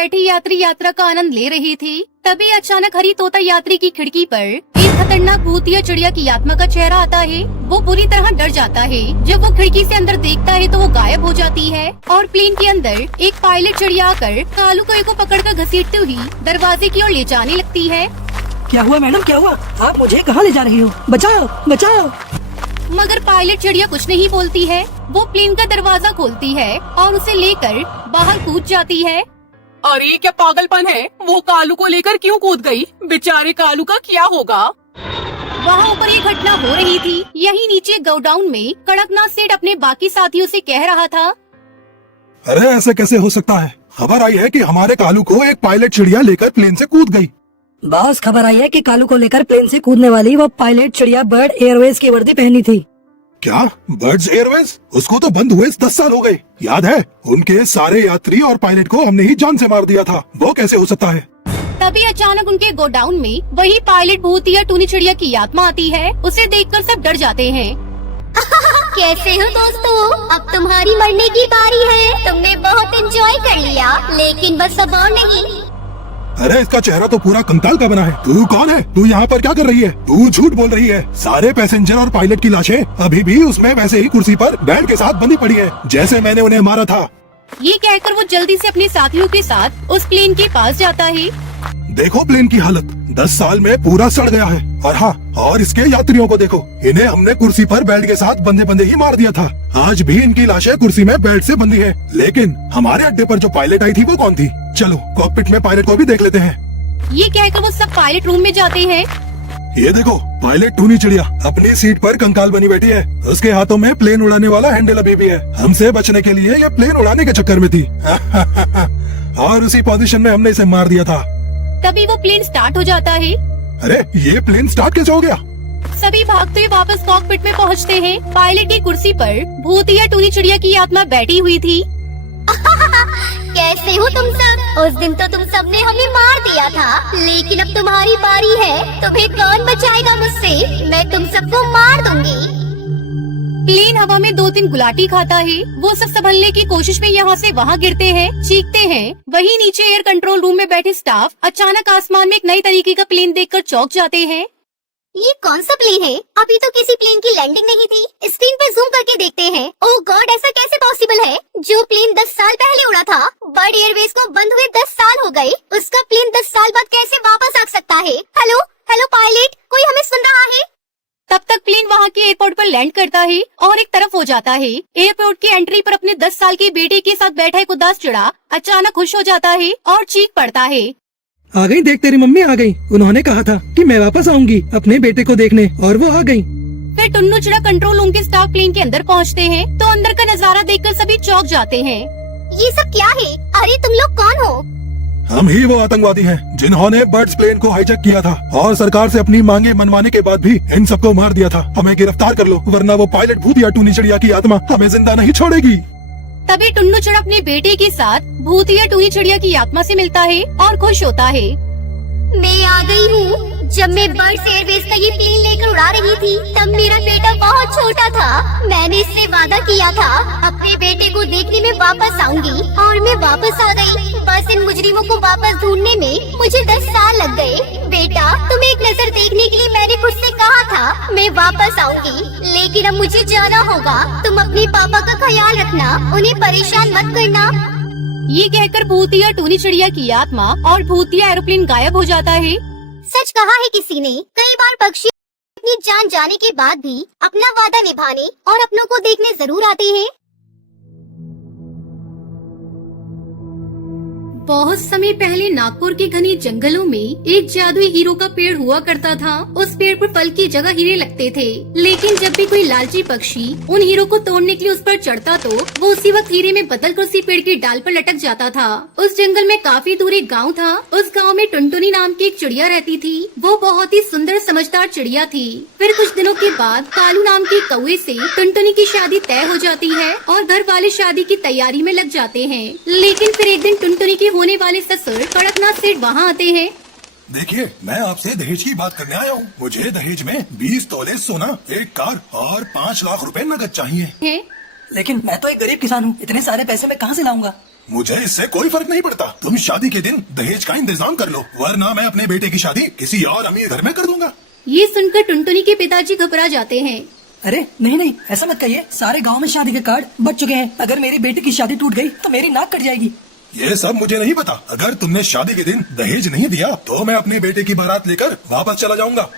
बैठी यात्री यात्रा का आनंद ले रही थी। तभी अचानक हरी तोता यात्री की खिड़की पर एक खतरनाक भूतिया चिड़िया की आत्मा का चेहरा आता है। वो पूरी तरह डर जाता है। जब वो खिड़की से अंदर देखता है तो वो गायब हो जाती है और प्लेन के अंदर एक पायलट चिड़िया आकर कालू को पकड़कर घसीटते हुई दरवाजे की ओर ले जाने लगती है। क्या हुआ मैडम, क्या हुआ? आप मुझे कहाँ ले जा रही हो? बचाओ बचाओ। मगर पायलट चिड़िया कुछ नहीं बोलती है। वो प्लेन का दरवाजा खोलती है और उसे लेकर बाहर कूद जाती है। अरे क्या पागलपन है, वो कालू को लेकर क्यों कूद गई? बेचारे कालू का क्या होगा? वहाँ ऊपर ये घटना हो रही थी। यही नीचे गोडाउन में कड़कनाथ सेठ अपने बाकी साथियों से कह रहा था। अरे ऐसे कैसे हो सकता है? खबर आई है कि हमारे कालू को एक पायलट चिड़िया लेकर प्लेन से कूद गई। बॉस, खबर आई है कि कालू को लेकर प्लेन से कूदने वाली वो पायलट चिड़िया बर्ड एयरवेज की वर्दी पहनी थी। क्या? Birds Airways? उसको तो बंद हुए 10 साल हो गए। याद है, उनके सारे यात्री और पायलट को हमने ही जान से मार दिया था। वो कैसे हो सकता है? तभी अचानक उनके गोडाउन में वही पायलट भूतिया टूनी चिड़िया की आत्मा आती है। उसे देखकर सब डर जाते हैं। कैसे हो दोस्तों? अब तुम्हारी मरने की बारी है। तुमने बहुत एंजॉय कर लिया, लेकिन बस अब और नहीं। अरे इसका चेहरा तो पूरा कंकाल का बना है। तू कौन है? तू यहाँ पर क्या कर रही है? तू झूठ बोल रही है। सारे पैसेंजर और पायलट की लाशें अभी भी उसमें वैसे ही कुर्सी पर बेड के साथ बंधी पड़ी है, जैसे मैंने उन्हें मारा था। ये कहकर वो जल्दी से अपने साथियों के साथ उस प्लेन के पास जाता है। देखो प्लेन की हालत, 10 साल में पूरा सड़ गया है। और हाँ, और इसके यात्रियों को देखो, इन्हें हमने कुर्सी पर बेड के साथ बंधे बंधे ही मार दिया था। आज भी इनकी लाशें कुर्सी में बेड से बंधी है। लेकिन हमारे अड्डे पर जो पायलट आई थी वो कौन थी? चलो कॉकपिट में पायलट को भी देख लेते हैं। ये कहकर वो सब पायलट रूम में जाते हैं। ये देखो, पायलट टूनी चिड़िया अपनी सीट पर कंकाल बनी बैठी है। उसके हाथों में प्लेन उड़ाने वाला हैंडल अभी भी है। हमसे बचने के लिए ये प्लेन उड़ाने के चक्कर में थी। और उसी पोजीशन में हमने इसे मार दिया था। तभी वो प्लेन स्टार्ट हो जाता है। अरे ये प्लेन स्टार्ट कैसे हो गया? सभी भागते हुए वापस कॉकपिट में पहुंचते हैं। पायलट की कुर्सी पर भूतिया टूनी चिड़िया की आत्मा बैठी हुई थी। कैसे हो तुम सब? उस दिन तो तुम सबने हमें मार दिया था, लेकिन अब तुम्हारी बारी है। तुम्हें कौन बचाएगा मुझसे? मैं तुम सबको मार दूंगी। प्लेन हवा में 2-3 गुलाटी खाता है। वो सब संभलने की कोशिश में यहाँ से वहाँ गिरते हैं, चीखते हैं। वहीं नीचे एयर कंट्रोल रूम में बैठे स्टाफ अचानक आसमान में एक नई तरीके का प्लेन देखकर चौंक जाते हैं। ये कौन सा प्लेन है? अभी तो किसी प्लेन की लैंडिंग नहीं थी। स्क्रीन पर जूम करके देखते हैं। ओह गॉड, ऐसा कैसे पॉसिबल है? जो प्लेन 10 साल पहले उड़ा था, बर्ड एयरवेज को बंद हुए 10 साल हो गए। उसका प्लेन 10 साल बाद कैसे वापस आ सकता है? हेलो हेलो पायलट, कोई हमें सुन रहा है? तब तक प्लेन वहाँ के एयरपोर्ट पर लैंड करता है और एक तरफ हो जाता है। एयरपोर्ट की एंट्री पर अपने 10 साल के बेटे के साथ बैठा एक उदास चिड़ा अचानक खुश हो जाता है और चीख पड़ता है। आ गई, देख तेरी मम्मी आ गई। उन्होंने कहा था कि मैं वापस आऊंगी अपने बेटे को देखने, और वो आ गई। फिर टुन्नू चिड़ा कंट्रोल रूम के स्टाफ प्लेन के अंदर पहुंचते हैं तो अंदर का नजारा देखकर सभी चौंक जाते हैं। ये सब क्या है? अरे तुम लोग कौन हो? हम ही वो आतंकवादी हैं जिन्होंने बर्ड्स प्लेन को हाईजैक किया था और सरकार से अपनी मांगे मनवाने के बाद भी इन सबको मार दिया था। हमें गिरफ्तार कर लो, वरना वो पायलट भूतिया टूनी चिड़िया की आत्मा हमें जिंदा नहीं छोड़ेगी। तभी टुन्नू चिड़ा अपने बेटे के साथ भूतिया टूनी चिड़िया की आत्मा से मिलता है और खुश होता है। मैं आ गई हूँ। जब मैं बर्ड्स एयरवेज का ये प्लेन लेकर उड़ा रही थी, तब मेरा बेटा बहुत छोटा था। मैंने इससे वादा किया था अपने बेटे को देखने में वापस आऊंगी, और मैं वापस आ गई। बस इन मुजरिमों को वापस ढूंढने में मुझे 10 साल लग गए। बेटा, तुम्हें एक नजर देखने के लिए मैंने खुद से कहा था मैं वापस आऊंगी, लेकिन अब मुझे जाना होगा। तुम अपने पापा का ख्याल रखना, उन्हें परेशान मत करना। ये कहकर भूतिया टूनी चिड़िया की आत्मा और भूतिया एरोप्लेन गायब हो जाता है। सच कहा है किसी ने, कई बार पक्षी अपनी जान जाने के बाद भी अपना वादा निभाने और अपनों को देखने जरूर आते हैं। बहुत समय पहले नागपुर के घने जंगलों में एक जादुई हीरो का पेड़ हुआ करता था। उस पेड़ पर फल की जगह हीरे लगते थे, लेकिन जब भी कोई लालची पक्षी उन हीरो को तोड़ने के लिए उस पर चढ़ता तो वो उसी वक्त हीरे में बदलकर उसी पेड़ की डाल पर लटक जाता था। उस जंगल में काफी दूर एक गाँव था। उस गाँव में टुनटुनी नाम की एक चिड़िया रहती थी। वो बहुत ही सुंदर समझदार चिड़िया थी। फिर कुछ दिनों के बाद कालू नाम के कौवे से टुनटुनी की शादी तय हो जाती है और घर वाले शादी की तैयारी में लग जाते हैं। लेकिन फिर एक दिन टुनटुनी के होने वाले ससुर कड़कनाथ सेठ वहाँ आते हैं। देखिए, मैं आपसे दहेज की बात करने आया हूँ। मुझे दहेज में 20 तोले सोना, एक कार और 5 लाख रुपए नकद चाहिए। लेकिन मैं तो एक गरीब किसान हूँ, इतने सारे पैसे मैं कहाँ से लाऊंगा? मुझे इससे कोई फर्क नहीं पड़ता। तुम शादी के दिन दहेज का इंतजाम कर लो, वरना मैं अपने बेटे की शादी किसी और अमीर घर में कर दूंगा। ये सुनकर टुनटुनी के पिताजी घबरा जाते हैं। अरे नहीं नहीं, ऐसा मत कहिए। सारे गांव में शादी के कार्ड बच चुके हैं। अगर मेरी बेटी की शादी टूट गई तो मेरी नाक कट जाएगी। ये सब मुझे नहीं पता। अगर तुमने शादी के दिन दहेज नहीं दिया तो मैं अपने बेटे की बारात लेकर वापस चला जाऊंगा।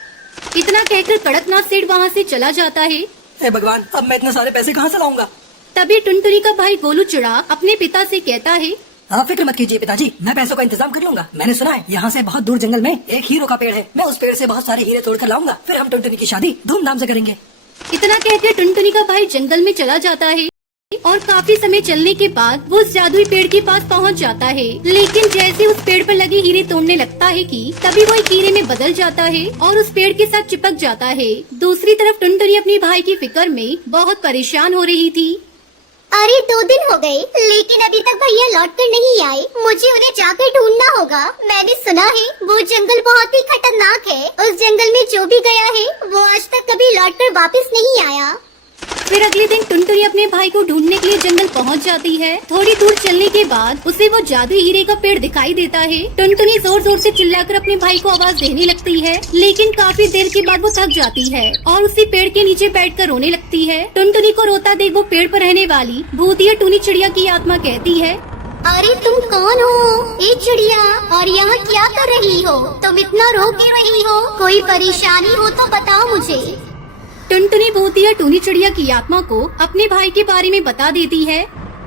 इतना कहकर कड़कनाथ सेठ वहाँ से चला जाता है। हे भगवान, अब मैं इतने सारे पैसे कहाँ से लाऊंगा? तभी टुनटुनी का भाई गोलू चुड़ा अपने पिता से कहता है, आप फिक्र मत कीजिए पिताजी, मैं पैसों का इंतजाम कर लूंगा। मैंने सुना है यहाँ से बहुत दूर जंगल में एक हीरो का पेड़ है। मैं उस पेड़ से बहुत सारे हीरे तोड़ कर लाऊंगा, फिर हम टुनटुनी की शादी धूमधाम से करेंगे। इतना कहकर टुनटुनी का भाई जंगल में चला जाता है और काफी समय चलने के बाद वो उस जादुई पेड़ के पास पहुंच जाता है। लेकिन जैसे उस पेड़ पर लगे हीरे तोड़ने लगता है कि तभी वो एक हीरे में बदल जाता है और उस पेड़ के साथ चिपक जाता है। दूसरी तरफ टुनटुनी अपने भाई की फिक्र में बहुत परेशान हो रही थी। अरे 2 दिन हो गए लेकिन अभी तक भैया लौट कर नहीं आए। मुझे उन्हें जाकर ढूंढना होगा। मैंने सुना है वो जंगल बहुत ही खतरनाक है। उस जंगल में जो भी गया है वो आज तक कभी लौट कर वापस नहीं आया। फिर अगले दिन टुनटुनी अपने भाई को ढूंढने के लिए जंगल पहुंच जाती है। थोड़ी दूर चलने के बाद उसे वो जादुई हीरे का पेड़ दिखाई देता है। टुनटुनी जोर जोर से चिल्लाकर अपने भाई को आवाज देने लगती है, लेकिन काफी देर के बाद वो थक जाती है और उसी पेड़ के नीचे बैठकर रोने लगती है। टुनटुनी को रोता देख वो पेड़ पर रहने वाली भूतिया टूनी चिड़िया की आत्मा कहती है, अरे तुम कौन हो? एक चिड़िया, और यहाँ क्या कर रही हो? तुम इतना रो क्यों रही हो? कोई परेशानी हो तो बताओ मुझे। टुनटुनी भूतिया टूनी चिड़िया की आत्मा को अपने भाई के बारे में बता देती है।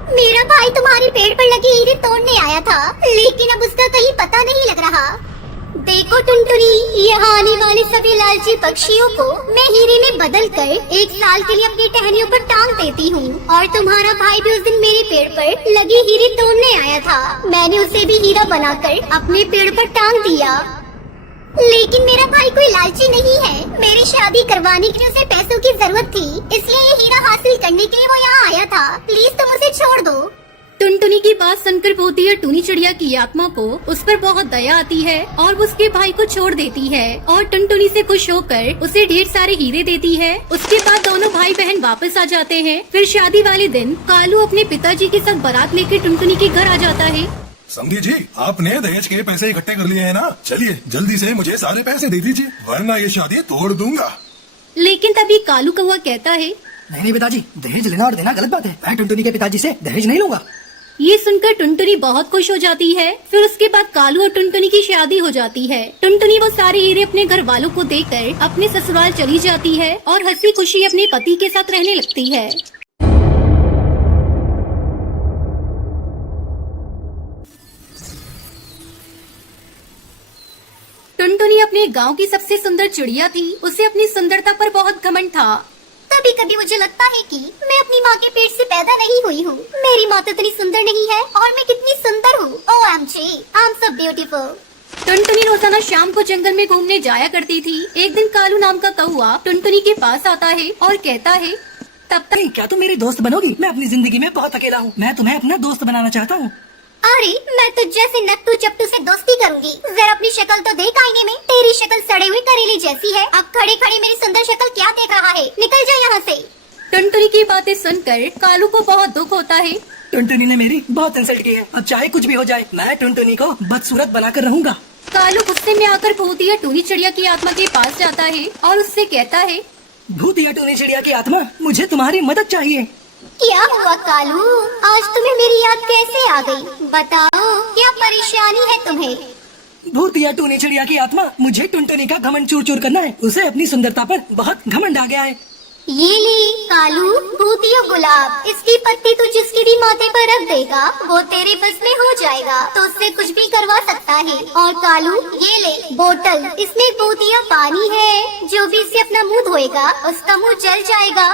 मेरा भाई तुम्हारे पेड़ पर लगे हीरे तोड़ने आया था, लेकिन अब उसका कहीं पता नहीं लग रहा। देखो टुनटुनी, यहाँ आने वाले सभी लालची पक्षियों को मैं हीरे में बदल कर 1 साल के लिए अपनी टहनियों पर टांग देती हूँ। और तुम्हारा भाई भी उस दिन मेरे पेड़ पर लगे हीरे तोड़ने आया था। मैंने उसे भी हीरा बनाकर अपने पेड़ पर टांग दिया। लेकिन मेरा भाई कोई लालची नहीं है। मेरी शादी करवाने के लिए उसे पैसों की जरूरत थी, इसलिए ये हीरा हासिल करने के लिए वो यहाँ आया था। प्लीज तुम उसे छोड़ दो। टुनटुनी की बात सुनकर भूतिया टूनी चिड़िया की आत्मा को उस पर बहुत दया आती है और वो उसके भाई को छोड़ देती है और टुनटुनी से खुश होकर उसे ढेर सारे हीरे देती है। उसके बाद दोनों भाई बहन वापस आ जाते हैं। फिर शादी वाले दिन कालू अपने पिताजी के साथ बारात लेकर टुनटुनी के घर आ जाता है। समझी जी, आपने दहेज के पैसे इकट्ठे कर लिए हैं ना? चलिए जल्दी से मुझे सारे पैसे दे दीजिए, वरना ये शादी तोड़ दूंगा। लेकिन तभी कालू कौवा कहता है, नहीं नहीं पिताजी, दहेज लेना और देना गलत बात है। मैं टुनटुनी के पिताजी से दहेज नहीं लूंगा। ये सुनकर टुनटुनी बहुत खुश हो जाती है। फिर उसके बाद कालू और टुनटुनी की शादी हो जाती है। टुनटुनी वो सारे हीरे अपने घर वालों को देकर अपने ससुराल चली जाती है और हंसी खुशी अपने पति के साथ रहने लगती है। टुनटुनी अपने गांव की सबसे सुंदर चिड़िया थी। उसे अपनी सुंदरता पर बहुत घमंड था। कभी कभी मुझे लगता है कि मैं अपनी माँ के पेट से पैदा नहीं हुई हूँ। मेरी माँ तो इतनी सुंदर नहीं है और मैं कितनी सुंदर हूँ। OMG, I'm so beautiful। Tuntuni रोजाना शाम को जंगल में घूमने जाया करती थी। एक दिन कालू नाम का कौवा टुनटुनी के पास आता है और कहता है, तब तक क्या तुम मेरी दोस्त बनोगी? मैं अपनी जिंदगी में बहुत अकेला हूँ। मैं तुम्हें अपना दोस्त बनाना चाहता हूँ। अरे मैं तुझ जैसे नट्टू चप्टू से दोस्ती करूंगी। जरा अपनी शक्ल तो देख आईने में। तेरी शक्ल सड़े हुए करेले जैसी है। अब खड़े खड़े मेरी सुंदर शक्ल क्या देख रहा है? निकल जा यहाँ से। टुनटुनी की बातें सुनकर कालू को बहुत दुख होता है। टुनटुनी ने मेरी बहुत इंसल्ट की है। अब चाहे कुछ भी हो जाए, मैं टुनटुनी को बदसूरत बनाकर रहूंगा। कालू गुस्से में आकर भूतिया टूनी चिड़िया की आत्मा के पास जाता है और उससे कहता है, भूतिया टूनी चिड़िया की आत्मा, मुझे तुम्हारी मदद चाहिए। क्या हुआ कालू? आज तुम्हें मेरी याद कैसे आ गई? बताओ, क्या परेशानी है तुम्हें? भूतिया टूनी चिड़िया की आत्मा, मुझे टुनटुनी का घमंड चूर चूर करना है। उसे अपनी सुंदरता पर बहुत घमंड आ गया है। ये ले कालू, भूतिया गुलाब। इसकी पत्ती तू जिसके भी माथे पर रख देगा वो तेरे बस में हो जाएगा, तो उससे कुछ भी करवा सकता है। और कालू, ये ले बोतल, इसमें भूतिया पानी है। जो भी इससे अपना मुंह धोएगा उसका मुंह जल जाएगा।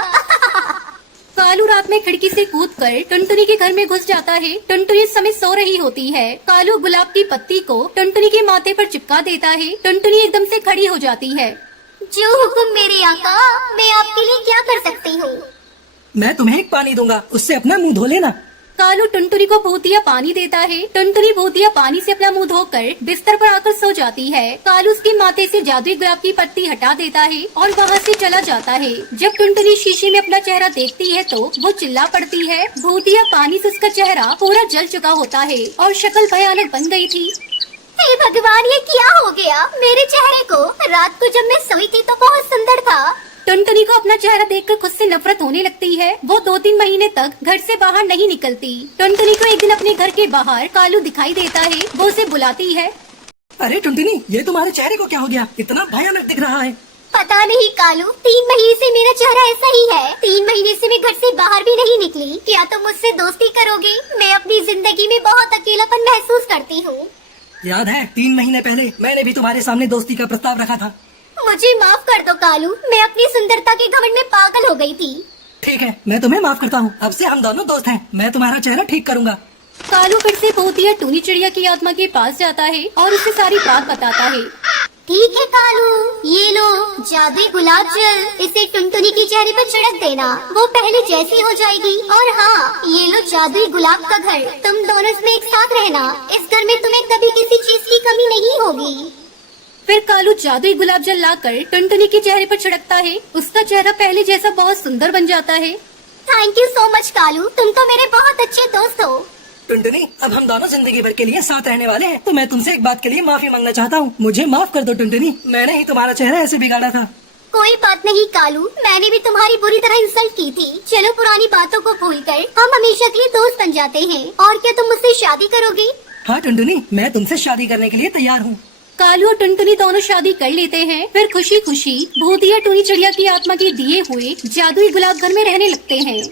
कालू रात में खिड़की से कूदकर टुनटुनी के घर में घुस जाता है। टुनटुनी इस समय सो रही होती है। कालू गुलाब की पत्ती को टुनटुनी के माथे पर चिपका देता है। टुनटुनी एकदम से खड़ी हो जाती है। जो हुक्म मेरे आका, मैं आपके लिए क्या कर सकती हूँ? मैं तुम्हें एक पानी दूंगा, उससे अपना मुंह धो लेना। कालू टुनटुनी को भूतिया पानी देता है। टुनटुनी भूतिया पानी से अपना मुंह धोकर बिस्तर पर आकर सो जाती है। कालू उसके माथे से जादुई गुलाब की पत्ती हटा देता है और वहाँ से चला जाता है। जब टुनटुनी शीशे में अपना चेहरा देखती है तो वो चिल्ला पड़ती है। भूतिया पानी से उसका चेहरा पूरा जल चुका होता है और शक्ल भयानक बन गई थी। हे भगवान, ये क्या हो गया मेरे चेहरे को? रात को जब मैं सोई थी तो बहुत सुंदर था। टुनटुनी को अपना चेहरा देखकर खुद से नफरत होने लगती है। वो 2-3 महीने तक घर से बाहर नहीं निकलती। टुनटुनी को एक दिन अपने घर के बाहर कालू दिखाई देता है। वो उसे बुलाती है। अरे टुनटुनी, ये तुम्हारे चेहरे को क्या हो गया? इतना भयानक दिख रहा है। पता नहीं कालू, 3 महीने से मेरा चेहरा ऐसा ही है। 3 महीने से मैं घर से बाहर भी नहीं निकली। क्या तुम मुझसे दोस्ती करोगे? मैं अपनी जिंदगी में बहुत अकेलापन महसूस करती हूँ। याद है 3 महीने पहले मैंने भी तुम्हारे सामने दोस्ती का प्रस्ताव रखा था। मुझे माफ कर दो कालू, मैं अपनी सुंदरता के घमंड में पागल हो गई थी। ठीक है, मैं तुम्हें माफ करता हूँ। अब से हम दोनों दोस्त हैं। मैं तुम्हारा चेहरा ठीक करूँगा। कालू फिर से भूतिया टूनी चिड़िया की आत्मा के पास जाता है और उसे सारी बात बताता है। ठीक है कालू, ये लो जादुई गुलाब जल, इसे टुनटुनी के चेहरे पर छिड़क देना, वो पहले जैसी हो जाएगी। और हाँ, ये लो जादुई गुलाब का घर, तुम दोनों इसमें एक साथ रहना। इस घर में तुम्हें कभी किसी चीज की कमी नहीं होगी। फिर कालू जादुई गुलाब जल लाकर टुनटुनी के चेहरे पर छिड़कता है। उसका चेहरा पहले जैसा बहुत सुंदर बन जाता है। Thank you so much Kalu, तुम तो मेरे बहुत अच्छे दोस्त हो। टुनटुनी, अब हम दोनों जिंदगी भर के लिए साथ रहने वाले हैं, तो मैं तुमसे एक बात के लिए माफी मांगना चाहता हूँ। मुझे माफ कर दो टुनटुनी, मैंने ही तुम्हारा चेहरा ऐसे बिगाड़ा था। कोई बात नहीं कालू, मैंने भी तुम्हारी बुरी तरह इंसल्ट की थी। चलो पुरानी बातों को भूलकर हम हमेशा के लिए दोस्त बन जाते हैं। और क्या तुम मुझसे शादी करोगे? हाँ टुनटुनी, मैं तुमसे शादी करने के लिए तैयार हूँ। कालू और टुनटुनी दोनों शादी कर लेते हैं। फिर खुशी खुशी भूतिया टूनी चिड़िया की आत्मा के दिए हुए जादुई गुलाब घर में रहने लगते हैं।